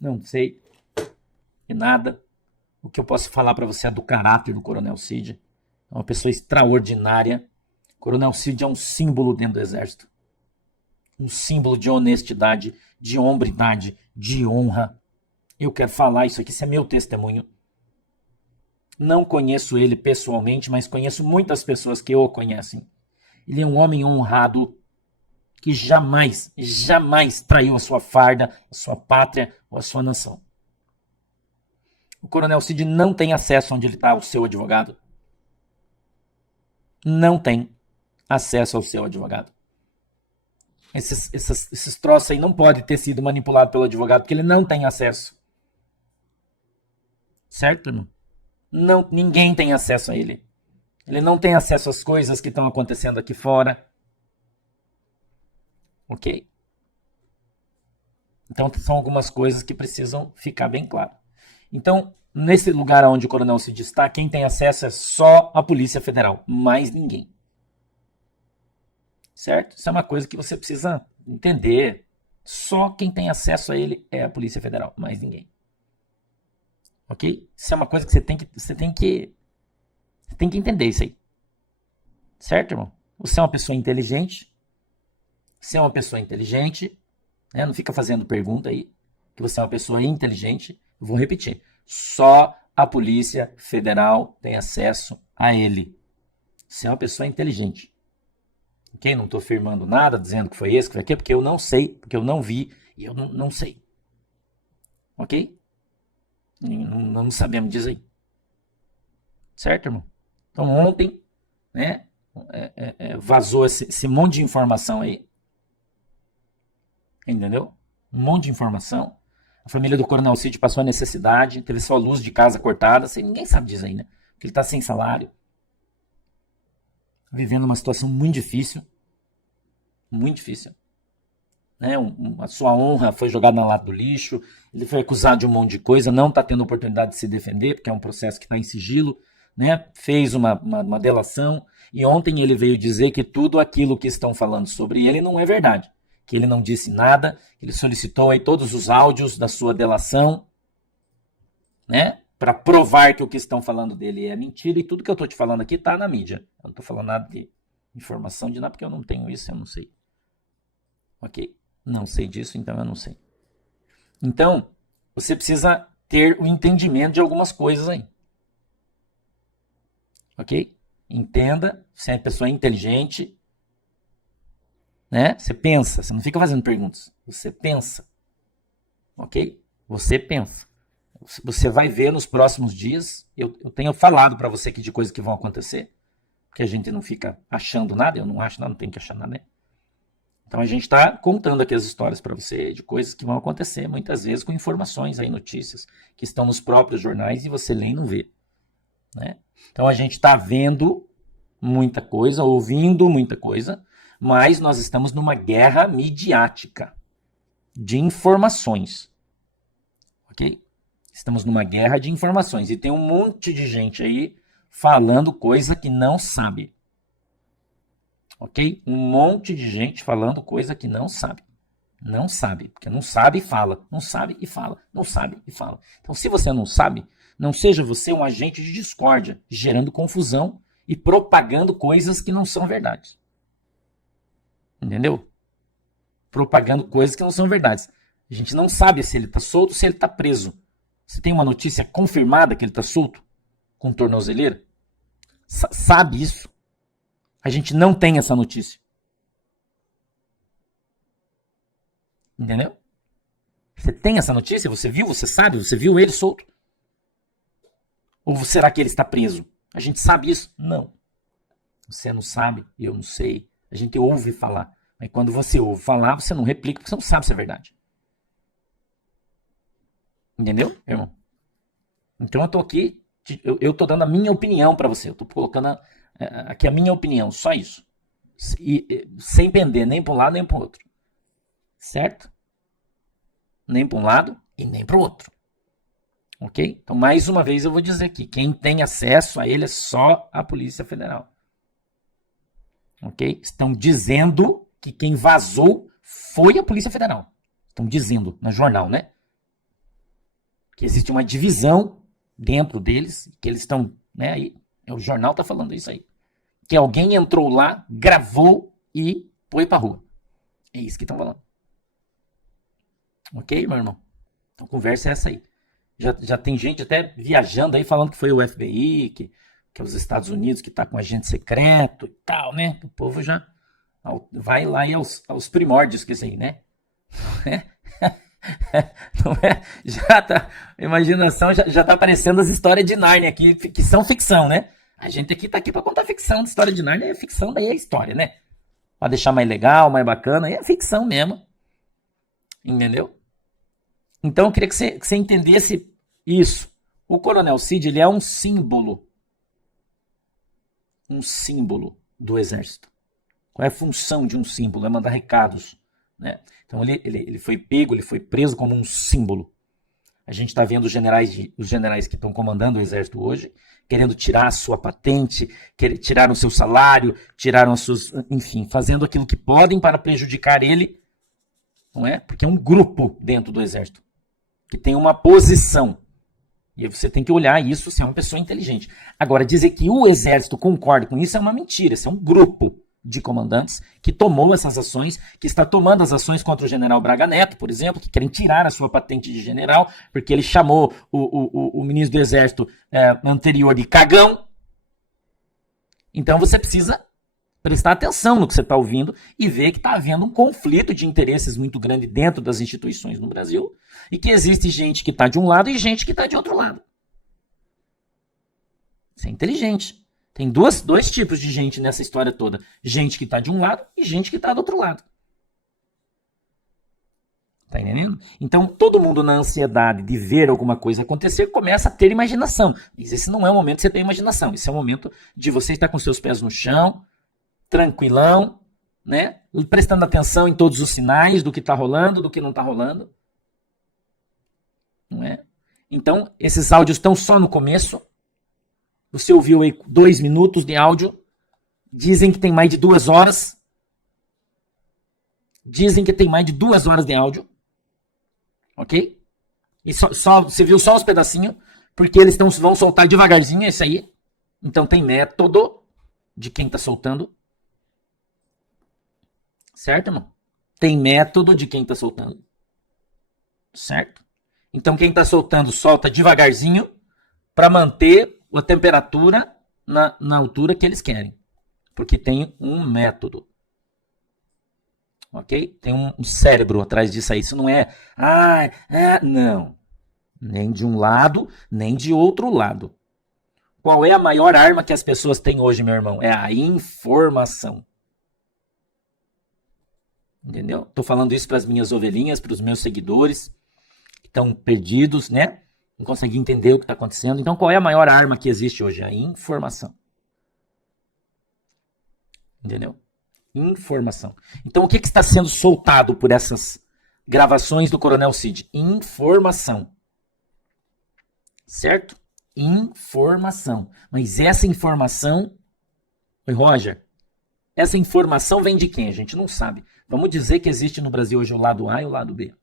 Não sei. E nada. O que eu posso falar para você é do caráter do Coronel Cid. É uma pessoa extraordinária. O Coronel Cid é um símbolo dentro do Exército. Um símbolo de honestidade, de hombridade, de honra. Eu quero falar isso aqui, isso é meu testemunho. Não conheço ele pessoalmente, mas conheço muitas pessoas que o conhecem. Ele é um homem honrado que jamais, jamais traiu a sua farda, a sua pátria ou a sua nação. O Coronel Cid não tem acesso onde ele está, o seu advogado. Não tem acesso ao seu advogado. Esses troços aí não podem ter sido manipulados pelo advogado, porque ele não tem acesso. Certo, irmão? Não, ninguém tem acesso a ele. Ele não tem acesso às coisas que estão acontecendo aqui fora. Ok? Então, são algumas coisas que precisam ficar bem claras. Então, nesse lugar onde o Coronel Cid está, quem tem acesso é só a Polícia Federal, mais ninguém. Certo? Isso é uma coisa que você precisa entender. Só quem tem acesso a ele é a Polícia Federal, mais ninguém. Ok? Isso é uma coisa que você tem que entender isso aí. Certo, irmão? Você é uma pessoa inteligente. Você é uma pessoa inteligente. Né? Não fica fazendo pergunta aí. Que você é uma pessoa inteligente. Eu vou repetir. Só a Polícia Federal tem acesso a ele. Você é uma pessoa inteligente. Ok? Não estou afirmando nada, dizendo que foi esse, que foi aquele, porque eu não sei, porque eu não vi e eu não sei. Ok? Não sabemos dizer aí. Certo, irmão? Então ontem, né, vazou esse monte de informação aí. Entendeu? Um monte de informação. A família do Coronel Cid passou a necessidade, teve sua luz de casa cortada, ninguém sabe disso aí, né? Porque ele está sem salário. Vivendo uma situação muito difícil. Muito difícil. Né? A sua honra foi jogada na lata do lixo, ele foi acusado de um monte de coisa, não está tendo oportunidade de se defender, porque é um processo que está em sigilo, né? Fez uma delação, e ontem ele veio dizer que tudo aquilo que estão falando sobre ele não é verdade, que ele não disse nada, ele solicitou aí todos os áudios da sua delação, né? Para provar que o que estão falando dele é mentira, e tudo que eu estou te falando aqui está na mídia. Eu não estou falando nada de informação de nada, porque eu não tenho isso, eu não sei. Ok? Não sei disso, então eu não sei. Então, você precisa ter o entendimento de algumas coisas aí. Ok? Entenda, você é uma pessoa inteligente, né? Você pensa, você não fica fazendo perguntas. Você pensa. Ok? Você pensa. Você vai ver nos próximos dias, eu tenho falado para você aqui de coisas que vão acontecer, porque a gente não fica achando nada, eu não acho nada, não tem que achar nada, né? Então a gente está contando aqui as histórias para você de coisas que vão acontecer, muitas vezes com informações aí, notícias, que estão nos próprios jornais e você lê e não vê. Né? Então a gente está vendo muita coisa, ouvindo muita coisa, mas nós estamos numa guerra midiática de informações. Ok? Estamos numa guerra de informações e tem um monte de gente aí falando coisa que não sabe. Ok? Um monte de gente falando coisa que não sabe. Não sabe, porque não sabe e fala. Não sabe e fala. Não sabe e fala. Então, se você não sabe, não seja você um agente de discórdia, gerando confusão e propagando coisas que não são verdade. Entendeu? Propagando coisas que não são verdades. A gente não sabe se ele está solto ou se ele está preso. Você tem uma notícia confirmada que ele está solto? Com tornozeleira? Sabe isso? A gente não tem essa notícia. Entendeu? Você tem essa notícia? Você viu? Você sabe? Você viu ele solto? Ou será que ele está preso? A gente sabe isso? Não. Você não sabe, eu não sei. A gente ouve falar. Mas quando você ouve falar, você não replica, porque você não sabe se é verdade. Entendeu, irmão? Então eu tô aqui, eu tô dando a minha opinião para você. Eu tô colocando aqui a minha opinião, só isso. Sem pender nem para um lado nem para o outro. Certo? Nem para um lado e nem para o outro. Ok? Então, mais uma vez eu vou dizer aqui, quem tem acesso a ele é só a Polícia Federal. Ok? Estão dizendo que quem vazou foi a Polícia Federal. Estão dizendo no jornal, né? Que existe uma divisão dentro deles, que eles estão, né, aí, o jornal está falando isso aí. Que alguém entrou lá, gravou e foi pra rua. É isso que estão falando. Ok, meu irmão? Então, conversa é essa aí. Já tem gente até viajando aí, falando que foi o FBI, que é os Estados Unidos que está com agente secreto e tal, né? O povo já vai lá e aos primórdios que isso aí, né? Não é? Já tá, a imaginação já tá aparecendo as histórias de Nárnia aqui, que são ficção, né? A gente aqui tá aqui para contar ficção de história de Nárnia, é ficção, daí é história, né? Para deixar mais legal, mais bacana, aí é ficção mesmo. Entendeu? Então eu queria que você entendesse isso. O Coronel Cid, ele é um símbolo do exército. Qual é a função de um símbolo? É mandar recados, né? Então ele foi pego, ele foi preso como um símbolo. A gente está vendo os generais que estão comandando o exército hoje, querendo tirar a sua patente, tiraram o seu salário, tiraram as suas, enfim, fazendo aquilo que podem para prejudicar ele, não é? Porque é um grupo dentro do exército que tem uma posição. E você tem que olhar isso se é uma pessoa inteligente. Agora, dizer que o exército concorda com isso é uma mentira. Isso é um grupo de comandantes que tomou essas ações, que está tomando as ações contra o general Braga Neto, por exemplo, que querem tirar a sua patente de general, porque ele chamou o ministro do Exército anterior de cagão. Então você precisa prestar atenção no que você está ouvindo e ver que está havendo um conflito de interesses muito grande dentro das instituições no Brasil e que existe gente que está de um lado e gente que está de outro lado. Isso é inteligente. Tem dois tipos de gente nessa história toda. Gente que está de um lado e gente que está do outro lado. Tá entendendo? Então, todo mundo na ansiedade de ver alguma coisa acontecer começa a ter imaginação. Mas esse não é o momento de você ter imaginação. Esse é o momento de você estar com seus pés no chão, tranquilão, né? Prestando atenção em todos os sinais do que está rolando, do que não está rolando. Não é? Então, esses áudios estão só no começo. Você ouviu aí 2 minutos de áudio. Dizem que tem mais de 2 horas. Dizem que tem mais de 2 horas de áudio. Ok? E você viu só os pedacinhos, porque eles vão soltar devagarzinho esse aí. Então tem método de quem está soltando. Certo, irmão? Tem método de quem está soltando. Certo? Então quem está soltando, solta devagarzinho para manter a temperatura na altura que eles querem. Porque tem um método. Ok? Tem um cérebro atrás disso aí. Isso não é... não. Nem de um lado, nem de outro lado. Qual é a maior arma que as pessoas têm hoje, meu irmão? É a informação. Entendeu? Estou falando isso para as minhas ovelhinhas, para os meus seguidores que estão perdidos, né? Não conseguem entender o que está acontecendo. Então, qual é a maior arma que existe hoje? A informação. Entendeu? Informação. Então, o que está sendo soltado por essas gravações do Coronel Cid? Informação. Certo? Informação. Mas essa informação... Oi, Roger. Essa informação vem de quem? A gente não sabe. Vamos dizer que existe no Brasil hoje o lado A e o lado B.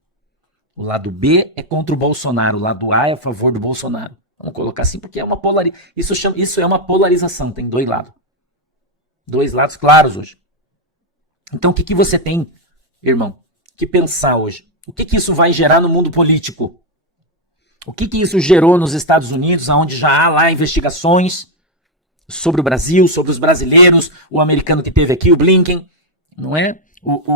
O lado B é contra o Bolsonaro, o lado A é a favor do Bolsonaro. Vamos colocar assim porque é uma polarização. Isso é uma polarização, tem 2 lados. 2 lados claros hoje. Então o que você tem, irmão, que pensar hoje? O que isso vai gerar no mundo político? O que isso gerou nos Estados Unidos, onde já há lá investigações sobre o Brasil, sobre os brasileiros, o americano que teve aqui, o Blinken, não é?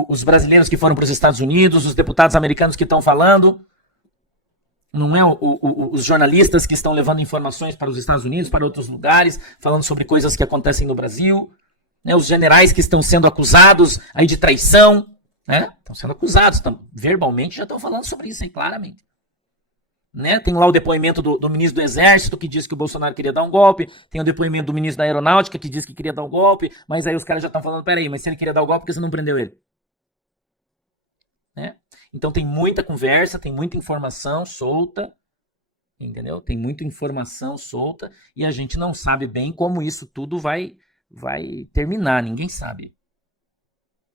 Os brasileiros que foram para os Estados Unidos, os deputados americanos que estão falando, não é? Os jornalistas que estão levando informações para os Estados Unidos, para outros lugares, falando sobre coisas que acontecem no Brasil, né? Os generais que estão sendo acusados aí de traição, né? Estão sendo acusados, verbalmente já estão falando sobre isso aí claramente. Né? Tem lá o depoimento do ministro do Exército que disse que o Bolsonaro queria dar um golpe, tem o depoimento do ministro da Aeronáutica que disse que queria dar um golpe, mas aí os caras já estão falando, peraí, mas se ele queria dar o golpe, por que você não prendeu ele? Né? Então tem muita conversa, tem muita informação solta, entendeu? Tem muita informação solta e a gente não sabe bem como isso tudo vai terminar, ninguém sabe.